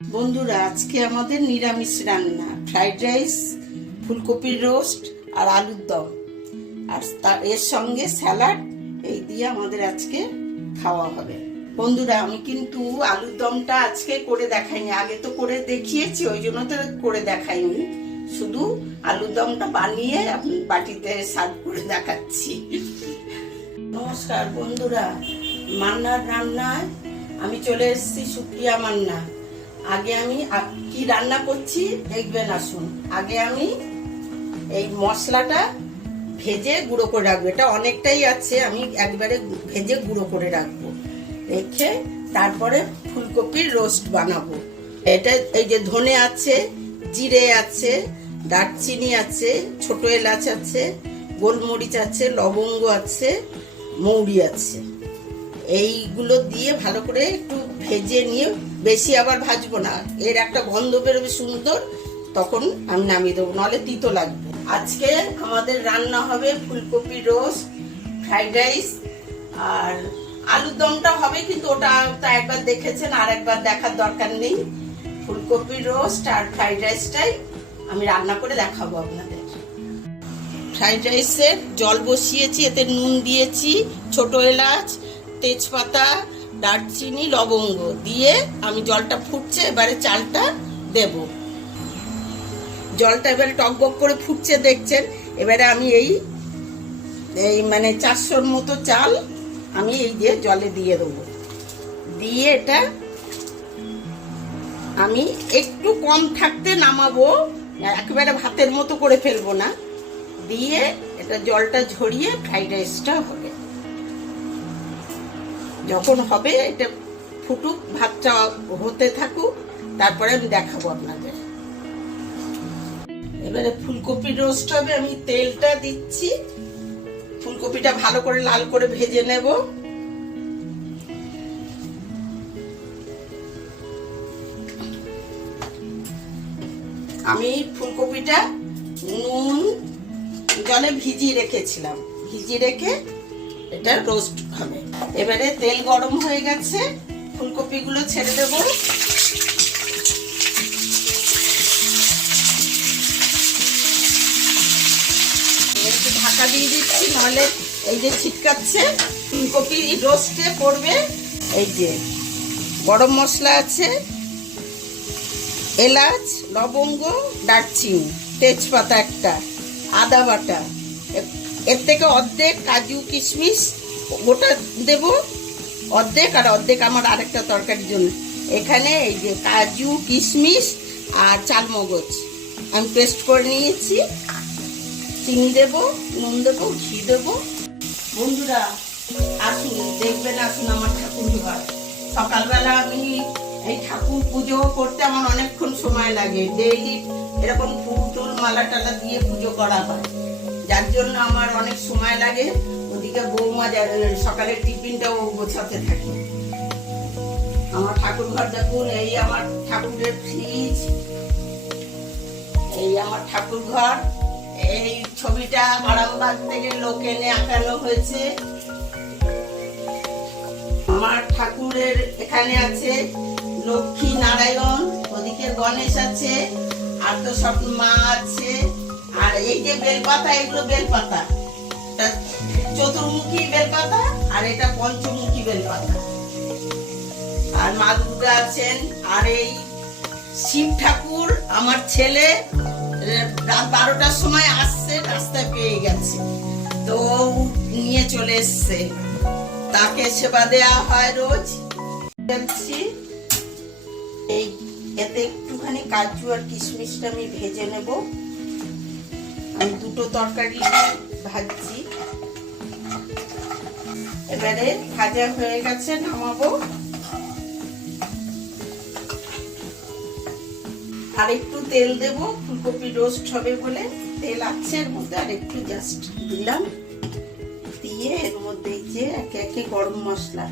বন্ধুরা, আজকে আমাদের নিরামিষ রান্না, ফ্রাইড রাইস, ফুলকপির রোস্ট আর আলুর দম, আর এর সঙ্গে স্যালাড। এই দিয়ে আমাদের আজকে খাওয়া হবে। বন্ধুরা, আমি কিন্তু আলুর দমটা আজকে করে দেখাইনি, আগে তো করে দেখিয়েছি, ওই জন্য তো করে দেখাইনি। শুধু আলুর দমটা বানিয়ে বাটিতে সার্ভ করে দেখাচ্ছি। নমস্কার বন্ধুরা, মান্নার রান্নায় আমি চলে এসেছি। সুপ্রিয়া মান্না। আগে আমি কি রান্না করছি দেখবেন, আসুন। আগে আমি এই মশলাটা ভেজে গুঁড়ো করে রাখবো। এটা অনেকটাই আছে, আমি একবারে ভেজে গুঁড়ো করে রাখবো। রেখে তারপরে ফুলকপির রোস্ট বানাবো। এটা এই যে ধনে আছে, জিরে আছে, দারচিনি আছে, ছোট এলাচ আছে, গোলমরিচ আছে, লবঙ্গ আছে, মৌরি আছে। এইগুলো দিয়ে ভালো করে একটু ভেজে নিয়ে, বেশি আবার ভাজবো না, এর একটা গন্ধ বেরোবে সুন্দর, তখন আমি নামিয়ে দেবো, নাহলে তিতো লাগবে। আজকে আমাদের রান্না হবে ফুলকপি রোস্ট, ফ্রাইড রাইস আর আলুর দমটা হবে, কিন্তু ওটা তো একবার দেখেছেন, আর একবার দেখার দরকার নেই। ফুলকপি রোস্ট আর ফ্রাইড রাইসটাই আমি রান্না করে দেখাবো আপনাদের। ফ্রাইড রাইসের জল বসিয়েছি, এতে নুন দিয়েছি, ছোট এলাচ, তেজপাতা, দারচিনি, লবঙ্গ দিয়ে আমি জলটা ফুটছে, এবারে চালটা দেব। জলটা এবারে টকবক করে ফুটছে দেখছেন। এবারে আমি এই মানে 400-র মতো চাল আমি এই যে জলে দিয়ে দেবো। দিয়ে এটা আমি একটু কম থাকতে নামাবো, একেবারে ভাতের মতো করে ফেলবো না। দিয়ে এটা জলটা ঝরিয়ে ফ্রাইড রাইসটা হবে। যখন হবে এটা ফুটুক, ভাতটা হতে থাকুক, তারপরে আমি দেখাবো আপনাদের। এবারে ফুলকপির রোস্ট হবে, আমি তেলটা দিচ্ছি। ফুলকপিটা ভালো করে লাল করে ভেজে নেব। আমি ফুলকপিটা নুন জলে ভিজিয়ে রেখেছিলাম, ভিজিয়ে রেখে এটা রোস্ট হবে। এবারে তেল গরম হয়ে গেছে, ফুলকপিগুলো ছেড়ে দেব। একটু ঢাকা দিয়ে দিচ্ছি, নাহলে এই যে ছিটকাচ্ছে, ফুলকপি রোস্টে পড়বে। এই যে গরম মশলা আছে, এলাচ, লবঙ্গ, দারচিনি, তেজপাতা একটা, আদা বাটা, এর থেকে অর্ধেক কাজু কিশমিশ গোটা দেব, অর্ধেক, আর অর্ধেক আমার আরেকটা তরকারির জন্য। এখানে এই যে কাজু কিশমিশ আর চালমগজ আমি পেস্ট করে নিয়েছি। চিনি দেব, নুন দেবো, ঘি দেবো। বন্ধুরা আসুন, দেখবেন, আসুন আমার ঠাকুর ঘর। সকালবেলা আমি এই ঠাকুর পুজো করতে আমার অনেকক্ষণ সময় লাগে। ডেইলি এরকম ফুল টুল মালা টালা দিয়ে পুজো করা হয়, যার জন্য আমার অনেক সময় লাগে। ওদিকে বৌমা সকালের টিফিনটাও গোছাতে থাকে। আমার ঠাকুর ঘর দেখুন, এই আমার ঠাকুরের ফ্রিজ, এই আমার ঠাকুর ঘর। এই ছবিটা আরামবাগ থেকে লোক এনে আঁকানো হয়েছে। আমার ঠাকুরের এখানে আছে লক্ষ্মী নারায়ণ, ওদিকে গণেশ আছে, আর তো সব মা আছে। আর এই যে বেলপাতা, এগুলো বেলপাতা, চতুর্মুখী বেলপাতা, আর এটা পঞ্চমুখী বেলপাতা। আর মা দুর্গা আছেন। আর এই শিব ঠাকুর আমার ছেলে রাত 12টার সময় আসছে, রাস্তায় পেয়ে গেছে, তো নিয়ে চলে এসছে, তাকে সেবা দেওয়া হয় রোজ। যাচ্ছি এই এতে একটুখানি কাজু আর কিশমিশটা আমি ভেজে নেব। আমি দুটো তরকারি ভাজছি। এবারে ভাজা হয়ে গেছে, নামাবো। আর একটু তেল দেব, ফুলকপি রোস্ট হবে বলে তেল আছে এর মধ্যে, আর একটু জাস্ট দিলাম। দিয়ে এর মধ্যে যে একে একে গরম মশলা,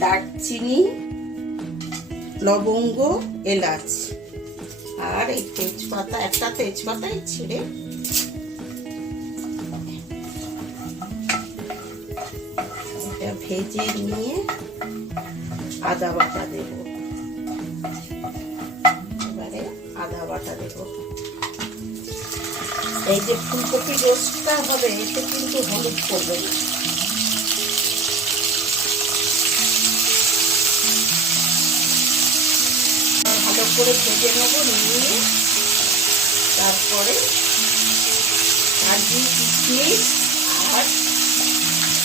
দারচিনি, লবঙ্গ, এলাচ, আর এই তেজপাতা, একটা তেজপাতাই ছিঁড়ে এটা ভেজে নিয়ে আদা বাটা দেব। দেব। এই যে ফুলকপি রোস্টটা হবে এতে কিন্তু হলুদ পড়বে না। ভালো করে ভেজে নেব, নিয়ে তারপরে কাজু কিশমিশ আর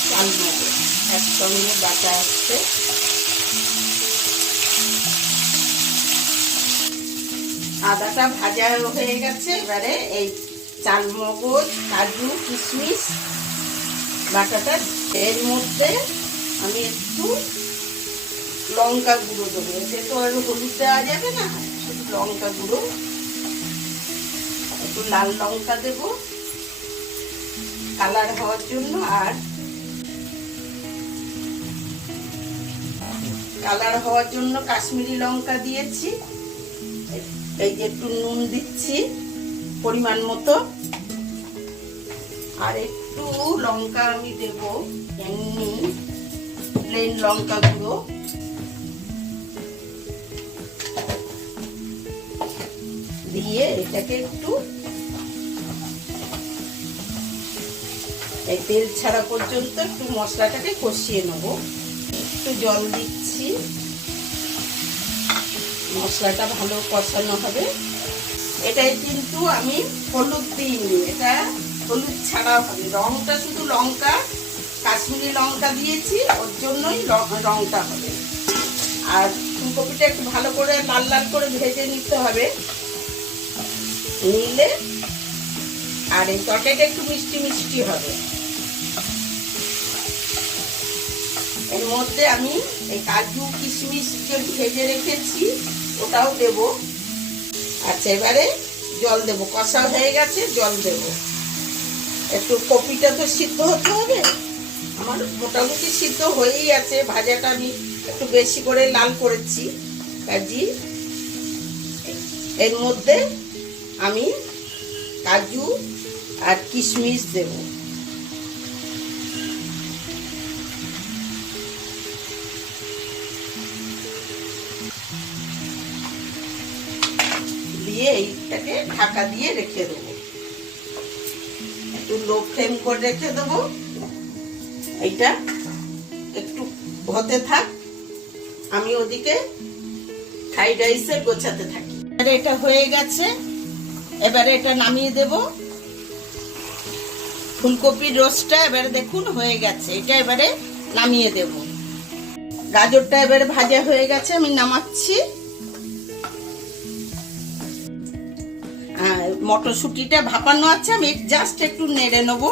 চালমগজ একসঙ্গে বাটা আসছে। আদাটা ভাজা হয়ে গেছে, এবারে এই চালমগজ কাজু কিশমিশ বাটাটা এর মধ্যে আমি একটু লঙ্কা গুঁড়ো দেবো। এতে তো আর হলুদ দেওয়া যাবে না, শুধু লঙ্কা গুঁড়ো, একটু লাল লঙ্কা দেব কালার হওয়ার জন্য, আর কালার হওয়ার জন্য কাশ্মীরি লঙ্কা দিয়েছি। এই যে একটু নুন দিচ্ছি পরিমাণ মতো, আর একটু লঙ্কা আমি দেব এমনি প্লেন লঙ্কা গুঁড়ো, দিয়ে এটাকে একটু এই তেল ছাড়া পর্যন্ত একটু মশলাটাকে কষিয়ে নেব। একটু জল দিচ্ছি, মশলাটা ভালো কষানো হবে। এটাই কিন্তু আমি হলুদ দিইনি, এটা হলুদ ছাড়া হবে। রংটা শুধু লঙ্কা, কাশ্মীরি লঙ্কা দিয়েছি, ওর জন্যই রংটা হবে। আর ফুলকপিটা একটু ভালো করে লাল লাল করে ভেজে নিতে হবে, নিলে আর এই তরকারিটা একটু মিষ্টি মিষ্টি হবে। এর মধ্যে আমি এই কাজু কিশমিশ যে ভেজে রেখেছি ওটাও দেব। আচ্ছা, এবারে জল দেব, কষা হয়ে গেছে, জল দেব। একটু কপিটা তো সিদ্ধ হতে হবে, আমার মোটামুটি সিদ্ধ হয়েই আছে। ভাজাটা আমি একটু বেশি করে লাল করেছি, কাজী এর মধ্যে আমি কাজু আর কিশমিশ দেব। দিয়ে এইটাকে ঢাকা দিয়ে রেখে দেবো, একটু লো ফ্লেম করে রেখে দেবো। এইটা একটু হতে থাক, আমি ওদিকে ফ্রাইড রাইসের গোছাতে থাকি। এটা হয়ে গেছে, এবারে এটা নামিয়ে দেব। ফুলকপির রোস্টটা এবারে দেখুন হয়ে গেছে, এটা এবারে নামিয়ে দেব। গাজরটা এবারে ভাজা হয়ে গেছে, আমি নামাচ্ছি। মটরশুঁটিটা ভাপানো আছে, আমি জাস্ট একটু নেড়ে নেব।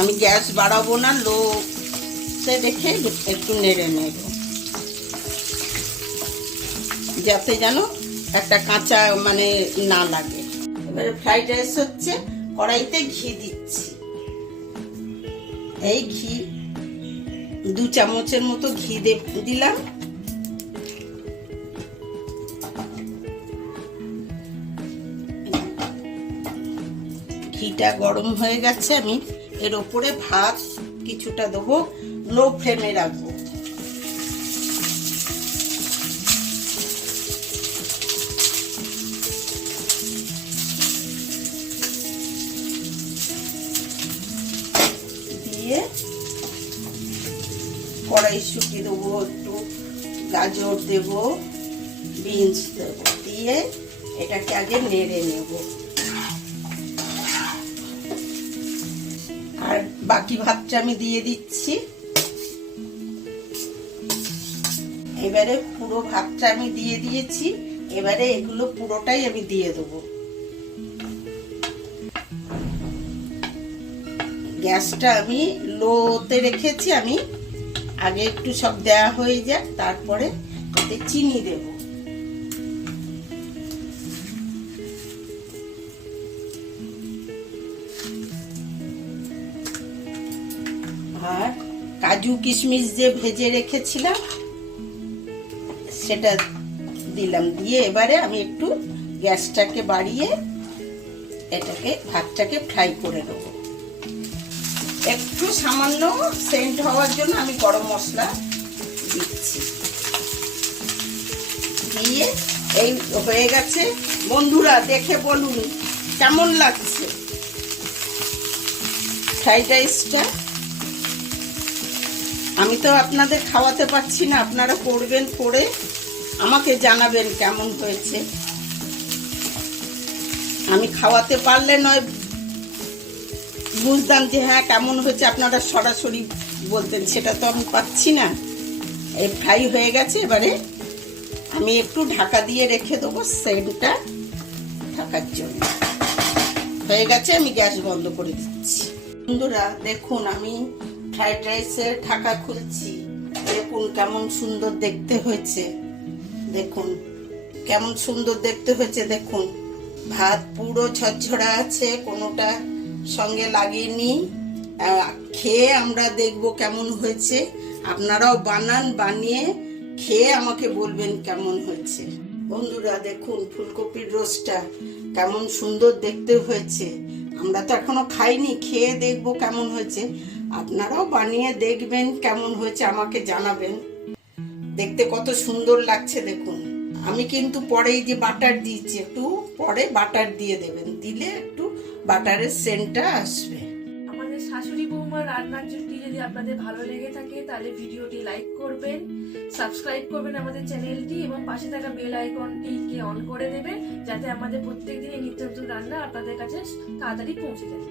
আমি গ্যাস বাড়াবো না, লোতে রেখে একটু নেড়ে নেব, যাতে যেন একটা কাঁচা মানে না লাগে। এবারে ফ্রাইড রাইস হচ্ছে, কড়াইতে ঘি দিচ্ছি। এই ঘি 2 চামচের মতো ঘি দিলাম। ঘিটা গরম হয়ে গেছে, আমি এর উপরে ভাত কিছুটা দেবো, লো ফ্লেমে রাখবো। দিয়ে কড়াইশুঁটি দেবো, একটু গাজর দেব, বিনস দেব, দিয়ে এটাকে আগে নেড়ে নেব। আর বাকি ভাতটা আমি দিয়ে দিচ্ছি। এবারে পুরো ভাতটা আমি দিয়ে দিয়েছি, এবারে এগুলো পুরোটাই আমি দিয়ে দেবো। গ্যাসটা আমি লোতে রেখেছি, আমি আগে একটু সব দেওয়া হয়ে যাক, তারপরে এতে চিনি দেব। আর কাজু কিশমিশ যে ভেজে রেখেছিলাম সেটা দিলাম, দিয়ে এবারে আমি একটু গ্যাসটাকে বাড়িয়ে এটাকে ভাতটাকে ফ্রাই করে নেব। একটু সামান্য সেন্ট হওয়ার জন্য আমি গরম মশলা দিচ্ছি, দিয়ে এই হয়ে গেছে। বন্ধুরা দেখে বলুন কেমন লাগছে ফ্রাইড রাইসটা। আমি তো আপনাদের খাওয়াতে পারছি না, আপনারা করবেন, করে আমাকে জানাবেন কেমন হয়েছে। আমি খাওয়াতে পারলে নয় বুঝতাম যে হ্যাঁ কেমন হয়েছে, আপনারা সরাসরি বলতেন, সেটা তো আমি পাচ্ছি না। এই ফ্রাই হয়ে গেছে, এবারে আমি একটু ঢাকা দিয়ে রেখে দেবো সেন্টটা ঢাকার জন্য। হয়ে গেছে, আমি গ্যাস বন্ধ করে দিচ্ছি। বন্ধুরা দেখুন, আমি ফ্রাইড রাইসের ঢাকা খুলছি। দেখুন কেমন সুন্দর দেখতে হয়েছে, দেখুন কেমন সুন্দর দেখতে হয়েছে। দেখুন ভাত পুরো ঝরঝরা আছে, কোনোটা সঙ্গে লাগিয়ে খেয়ে আমরা দেখব কেমন হয়েছে। আপনারাও বানান, বানিয়ে খেয়ে আমাকে বলবেন কেমন হয়েছে। বন্ধুরা দেখুন ফুলকপির রোস্টটা কেমন সুন্দর দেখতে হয়েছে। আমরা তো এখনো খাইনি, খেয়ে দেখব কেমন হয়েছে। আপনারাও বানিয়ে দেখবেন কেমন হয়েছে, আমাকে জানাবেন। দেখতে কত সুন্দর লাগছে দেখুন। আমি কিন্তু পরেই যে বাটার দিয়েছি, একটু পরে বাটার দিয়ে দেবেন, দিলে একটু বাটারের সেন্টটা আসবে। আমাদের শাশুড়ি বৌমার রান্নার জুটি যদি আপনাদের ভালো লেগে থাকে তাহলে ভিডিওটি লাইক করবেন, সাবস্ক্রাইব করবেন আমাদের চ্যানেলটি এবং পাশে থাকা বেল আইকনটিকে অন করে দেবেন, যাতে আমাদের প্রত্যেকদিনের নিত্য নতুন রান্না আপনাদের কাছে তাড়াতাড়ি পৌঁছে যায়।